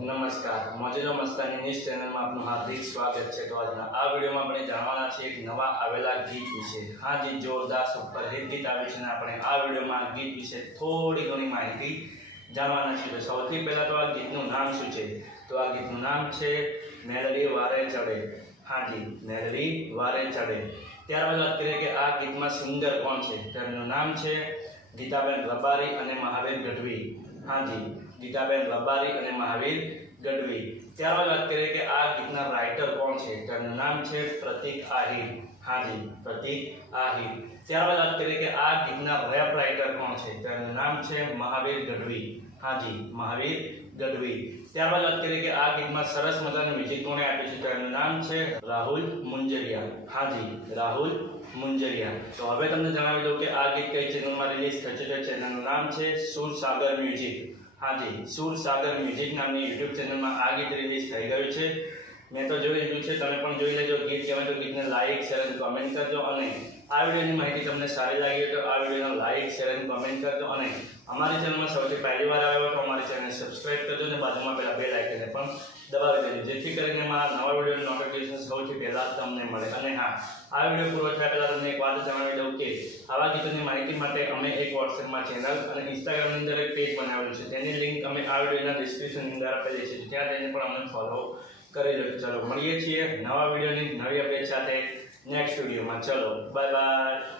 નમસ્કાર મોજેલો મસ્તાની ન્યૂઝ ચેનલમાં આપનું હાર્દિક સ્વાગત છે। તો આજના આ વિડીયોમાં આપણે જાણવાના છીએ એક નવા આવેલા ગીત વિશે। હા જી, જોરદાર સુપર હિટ ગીત આવ્યું છે અને આપણે આ વિડીયોમાં આ ગીત વિશે થોડી ઘણી માહિતી જાણવાના છીએ। તો સૌથી પહેલાં તો આ ગીતનું નામ શું છે? તો આ ગીતનું નામ છે મેલડી વારે ચડે। હા જી, મેલડી વારે ચડે। ત્યારબાદ વાત કરીએ કે આ ગીતમાં સિંગર કોણ છે? તો એમનું નામ છે ગીતાબેન રબારી અને મહાવીર ગઢવી। हाँ जी, गीताबेन रबारी और महावीर गढ़वी। त्यारबाद बात करें कि आ गीतना राइटर कौन है? तो नाम है प्रतीक आहिर। हाँ जी, प्रतीक आहिर। त्यारबाद बात करें कि आ गीतना रैप राइटर कौन है? तो नाम है महावीर गढ़वी। हाँ जी, महावीर गढ़वी। त्यारबाद बात करें कि आ गीत में सरस मजाનું म्यूजिक कोने आप्યું છે? તો એનું નામ છે રાહુલ મુંજરિયા। हाँ जी, राहुल मुंजरिया। तो હવે તમને જણાવી દઉં કે આ ગીત કઈ ચેનલમાં રિલીઝ થયું છે? તો ચેનલનું નામ છે સુરસાગર મ્યુઝિક। हाँ जी, सुरसागर म्यूजिक नामनी यूट्यूब चैनल में आ गीत रिलीज थई गयुं छे। मैं तो जोई लीधुं छे, तमे पण जोई लेजो। गीत गमे तो गीतने लाइक शेर अने कमेंट करजो अने आ विडियोनी माहिती तमने सारी लागी तो आ विडियोने लाइक शेर अने कमेंट करजो अने अमारी चैनल में सौथी पहली बार आव्या हो तो अमारी चैनल सब्सक्राइब करजो अने बाजुमां पेला बेल आइकन पण दबावी देजो, जेथी करीने मारा नवा विडियोनी नोटिफिकेशन सौथी पहेला तमने मळे। अने हाँ, आ विडियो पूरो थया पहेला तमने एक वात जणावी दઉં કે आवा गीतोनी माहिती माटे अमे एक WhatsApp में चेनल अने Instagram ની અંદર એક पेज बनावेલું છે, તેની लिंक अमे आ विडियोना डिस्क्रिप्शन ની અંદર આપેલી છે, ત્યાં જઈને પણ અમને ફોલો કરી લો। चलो મળીએ છીએ નવા વિડિયોની નવી અપડેટ સાથે નેક્સ્ટ વિડિયોમાં। चलो बाय बाय।